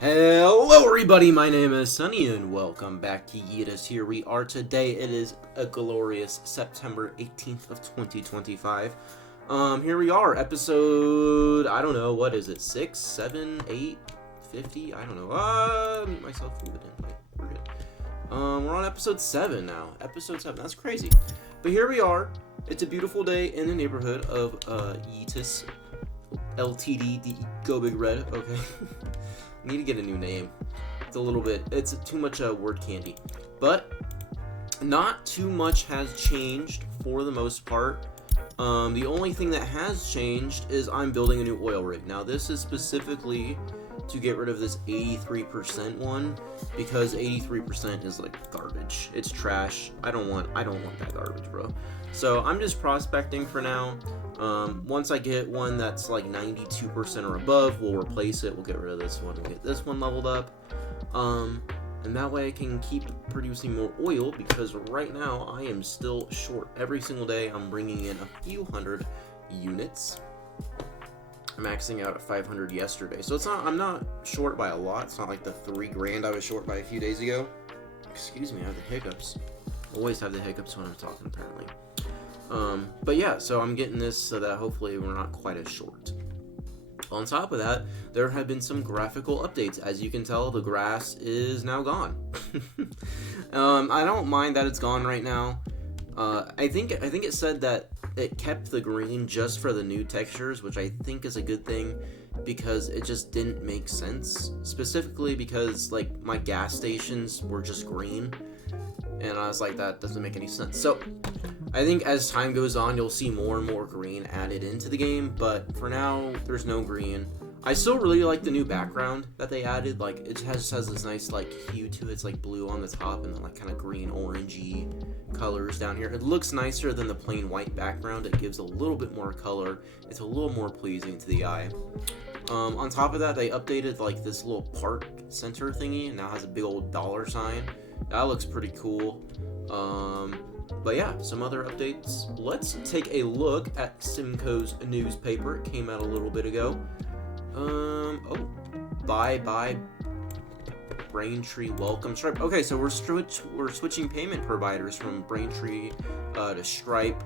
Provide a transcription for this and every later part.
Hello everybody, my name is Sunny and welcome back to Yeetus. Here we are today. It is a glorious September 18th of 2025. Here we are, episode, I don't know, what is it, 6, 7, 8, 50? I don't know. Meet myself a little bit. We're good. We're on episode 7 now. Episode 7, that's crazy. But here we are. It's a beautiful day in the neighborhood of Yeetus LTD, the Go Big Red, okay. I need to get a new name. It's too much word candy. But not too much has changed for the most part. The only thing that has changed is I'm building a new oil rig. Now this is specifically to get rid of this 83% one because 83% is like garbage. It's trash. I don't want that garbage, bro. So I'm just prospecting for now. Once I get one that's like 92% or above, we'll replace it. We'll get rid of this one. We'll get this one leveled up. And that way I can keep producing more oil because right now I am still short. Every single day I'm bringing in a few hundred units. I'm maxing out at 500 yesterday. So I'm not short by a lot. It's not like the $3,000 I was short by a few days ago. Excuse me, I have the hiccups. Always have the hiccups when I'm talking, apparently. But yeah, so I'm getting this so that hopefully we're not quite as short. On top of that, there have been some graphical updates. As you can tell, the grass is now gone. I don't mind that it's gone right now. I think it said that it kept the green just for the new textures, which I think is a good thing because it just didn't make sense. Specifically because like my gas stations were just green. And I was like, that doesn't make any sense. So I think as time goes on, you'll see more and more green added into the game. But for now, there's no green. I still really like the new background that they added. Like, it has this nice, like, hue to it. It's, like, blue on the top and then, like, kind of green, orangey colors down here. It looks nicer than the plain white background. It gives a little bit more color. It's a little more pleasing to the eye. On top of that, they updated, like, this little park center thingy. And now has a big old dollar sign. That looks pretty cool. But yeah, some other updates. Let's take a look at Simco's newspaper. It came out a little bit ago. Bye Braintree welcome Stripe. Okay, so we're switching payment providers from Braintree to Stripe.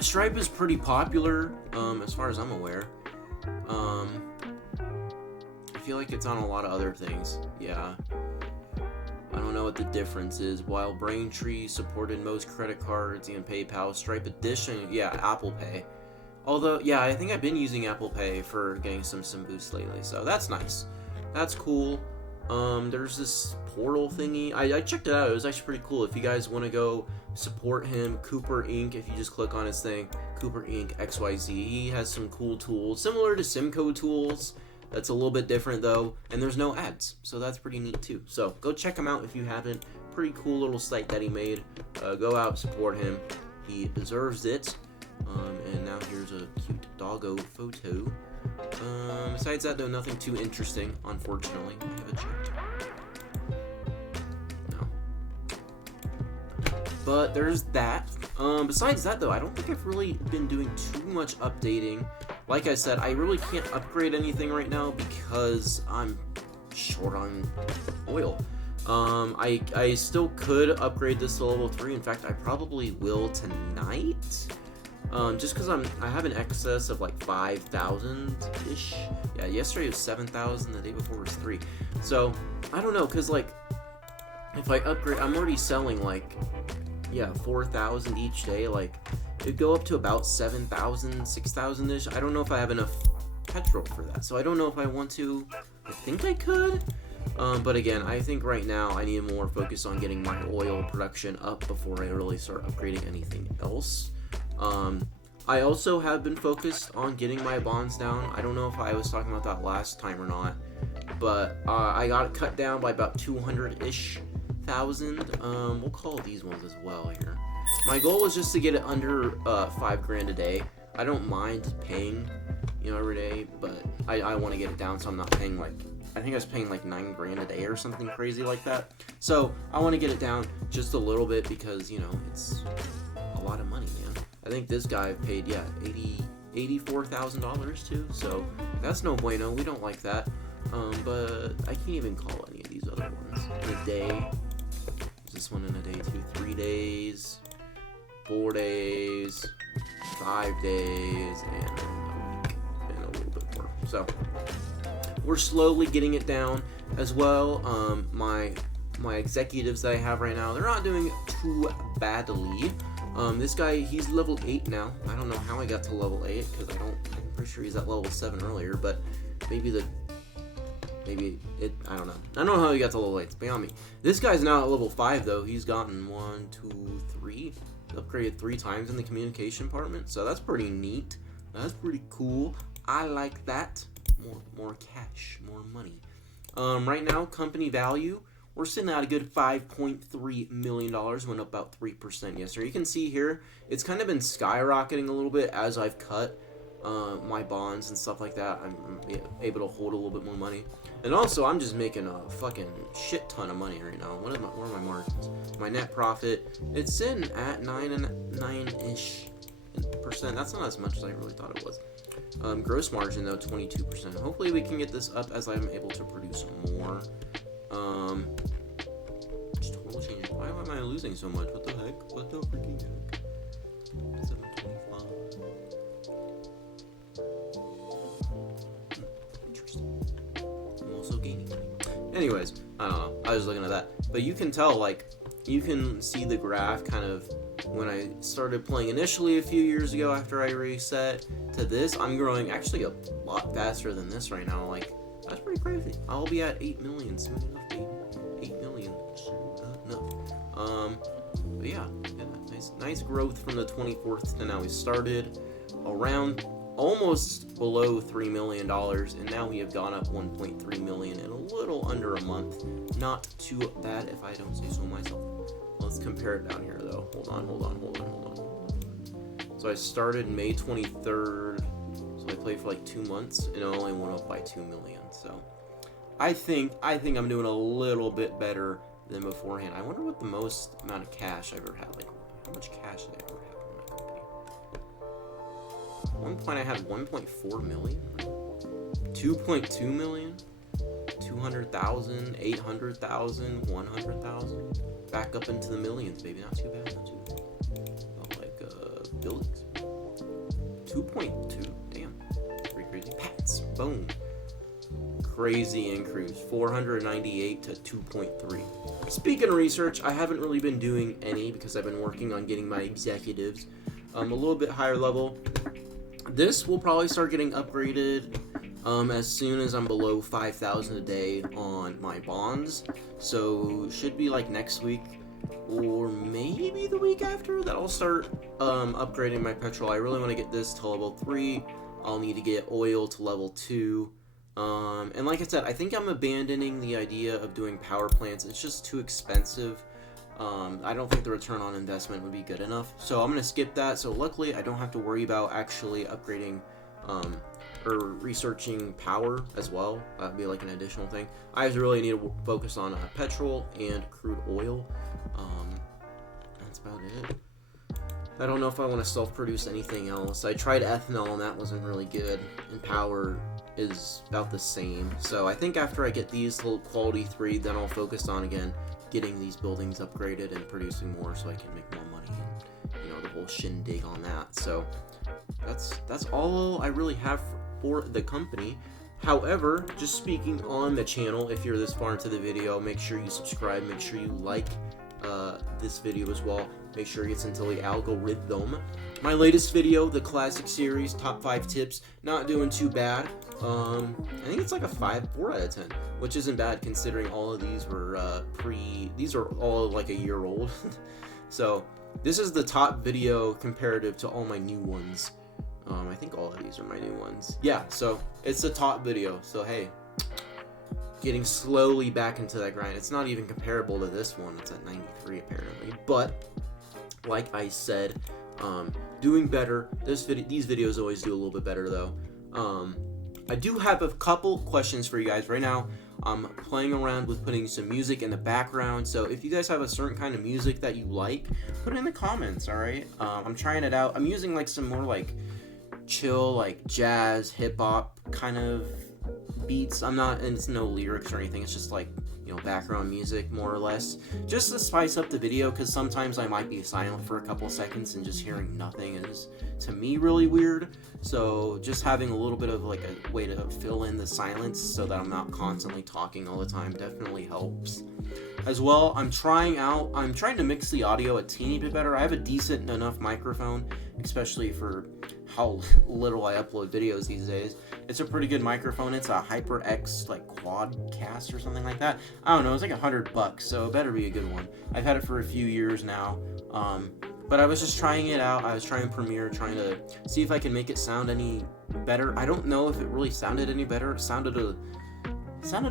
Stripe is pretty popular, as far as I'm aware. I feel like it's on a lot of other things. Yeah. I don't know what the difference is. While Braintree supported most credit cards and PayPal, Stripe Edition, yeah, Apple Pay. Although, yeah, I think I've been using Apple Pay for getting some boosts lately, so that's nice. That's cool. There's this portal thingy. I checked it out. It was actually pretty cool. If you guys want to go support him, Cooper Inc., if you just click on his thing, Cooper Inc. XYZ, he has some cool tools, similar to Simco tools. That's a little bit different though, and there's no ads, so that's pretty neat too. So go check him out if you haven't. Pretty cool little site that he made. Go out, support him. He deserves it. And now here's a cute doggo photo. Besides that though, nothing too interesting, unfortunately. I haven't checked. No. But there's that. Besides that though, I don't think I've really been doing too much updating. Like I said, I really can't upgrade anything right now because I'm short on oil. I still could upgrade this to level 3. In fact, I probably will tonight. Just because I have an excess of like 5,000-ish. Yeah, yesterday was 7,000, the day before was 3. So, I don't know, because like, if I upgrade, I'm already selling like, yeah, 4,000 each day, like, it'd go up to about 7,000, 6,000-ish. I don't know if I have enough petrol for that, so I don't know if I want to. I think I could, but again, I think right now I need more focus on getting my oil production up before I really start upgrading anything else. I also have been focused on getting my bonds down. I don't know if I was talking about that last time or not, but I got it cut down by about 200-ish thousand. We'll call these ones as well here. My goal is just to get it under $5,000 a day. I don't mind paying, every day, but I want to get it down so I'm not paying like, I think I was paying like $9,000 a day or something crazy like that. So I want to get it down just a little bit because it's a lot of money, man. I think this guy paid $84,000 too, so that's no bueno. We don't like that. But I can't even call any of these other ones. In a day. Is this one in a day too? 3 days, 4 days, 5 days, and a week, and a little bit more. So we're slowly getting it down as well. My executives that I have right now, they're not doing too badly. This guy, he's level 8 now. I don't know how I got to level 8 because I'm pretty sure he's at level 7 earlier, but I don't know. I don't know how he got to level 8. It's beyond me. This guy's now at level 5 though. He's gotten 1, 2, 3, upgraded 3 times in the communication department. So that's pretty neat. That's pretty cool. I like that. More cash, more money. Right now, company value, we're sitting at a good $5.3 million, went up about 3% yesterday. You can see here, it's kind of been skyrocketing a little bit as I've cut my bonds and stuff like that. I'm able to hold a little bit more money. And also, I'm just making a fucking shit ton of money right now. What are my margins? My net profit, it's sitting at 9-ish percent. That's not as much as I really thought it was. Gross margin though, 22%. Hopefully we can get this up as I'm able to produce more. Just total change. Why am I losing so much? What the heck? What the freaking heck? 725. Interesting. I'm also gaining money. Anyways, I don't know. I was looking at that. But you can tell, like, you can see the graph kind of when I started playing initially a few years ago after I reset to this. I'm growing actually a lot faster than this right now. Like, that's pretty crazy. I'll be at 8 million soon enough, baby. 8 million soon enough. But yeah, nice growth from the 24th to now. We started around almost below $3 million, and now we have gone up 1.3 million in a little under a month. Not too bad if I don't say so myself. Let's compare it down here though. Hold on. So I started May 23rd. So I played for like 2 months and it only went up by 2 million. So I think I'm doing a little bit better than beforehand. I wonder what the most amount of cash I've ever had. Like, how much cash did I ever have in my company? At one point I had 1.4 million, 2.2 million, 200,000, 800,000, 100,000. Back up into the millions, baby. Not too bad. Buildings. 2.2. Damn. Pretty crazy. Pats. Boom. Crazy increase. 498 to 2.3. Speaking of research, I haven't really been doing any because I've been working on getting my executives a little bit higher level. This will probably start getting upgraded as soon as I'm below 5,000 a day on my bonds. So should be like next week or maybe the week after that I'll start upgrading my petrol. I really want to get this to level 3. I'll need to get oil to level 2. And like I said, I think I'm abandoning the idea of doing power plants. It's just too expensive. I don't think the return on investment would be good enough. So I'm going to skip that. So luckily I don't have to worry about actually upgrading or researching power as well. That'd be like an additional thing. I just really need to focus on petrol and crude oil. That's about it. I don't know if I want to self-produce anything else. I tried ethanol and that wasn't really good, and power is about the same. So I think after I get these little quality 3, then I'll focus on again getting these buildings upgraded and producing more so I can make more money and, you know, the whole shindig on that. So that's all I really have for the company. However, just speaking on the channel, if you're this far into the video, make sure you subscribe, make sure you like this video as well. Make sure it gets into the algorithm. My latest video, the classic series, top 5 tips, not doing too bad. I think it's like a 4 out of 10, which isn't bad considering all of these were these are all like a year old. So this is the top video comparative to all my new ones. I think all of these are my new ones. Yeah, so it's the top video. So hey, getting slowly back into that grind. It's not even comparable to this one. It's at 93 apparently. But like I said, doing better. These videos always do a little bit better though. I do have a couple questions for you guys right now. I'm playing around with putting some music in the background. So if you guys have a certain kind of music that you like, put it in the comments, all right? I'm trying it out. I'm using like some more like chill, like jazz, hip hop kind of beats. I'm not, and it's no lyrics or anything. It's just like, you know, background music, more or less, just to spice up the video, because sometimes I might be silent for a couple seconds and just hearing nothing is, to me, really weird. So just having a little bit of like a way to fill in the silence so that I'm not constantly talking all the time definitely helps. As well, I'm trying to mix the audio a teeny bit better. I have a decent enough microphone, especially for how little I upload videos these days. It's a pretty good microphone. It's a HyperX like Quadcast or something like that. I don't know, it's like $100, so it better be a good one. I've had it for a few years now. But I was just trying it out. I was trying Premiere, trying to see if I can make it sound any better. I don't know if it really sounded any better. It sounded a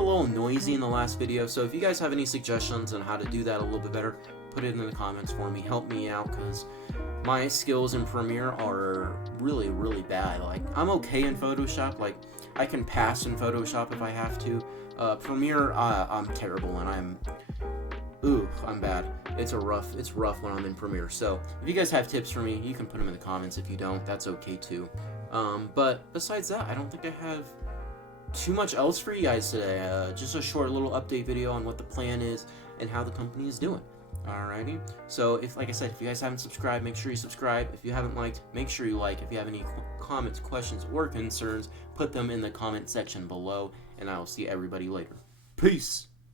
little noisy in the last video, so if you guys have any suggestions on how to do that a little bit better, put it in the comments for me. Help me out, because my skills in Premiere are really, really bad. Like, I'm okay in Photoshop. Like, I can pass in Photoshop if I have to. Premiere, I'm terrible, and I'm bad. It's rough when I'm in Premiere. So if you guys have tips for me, you can put them in the comments. If you don't, that's okay too. But besides that, I don't think I have too much else for you guys today. Just a short little update video on what the plan is and how the company is doing. Alrighty. So like I said, if you guys haven't subscribed, make sure you subscribe. If you haven't liked, make sure you like. If you have any comments, questions, or concerns, put them in the comment section below, and I will see everybody later. Peace.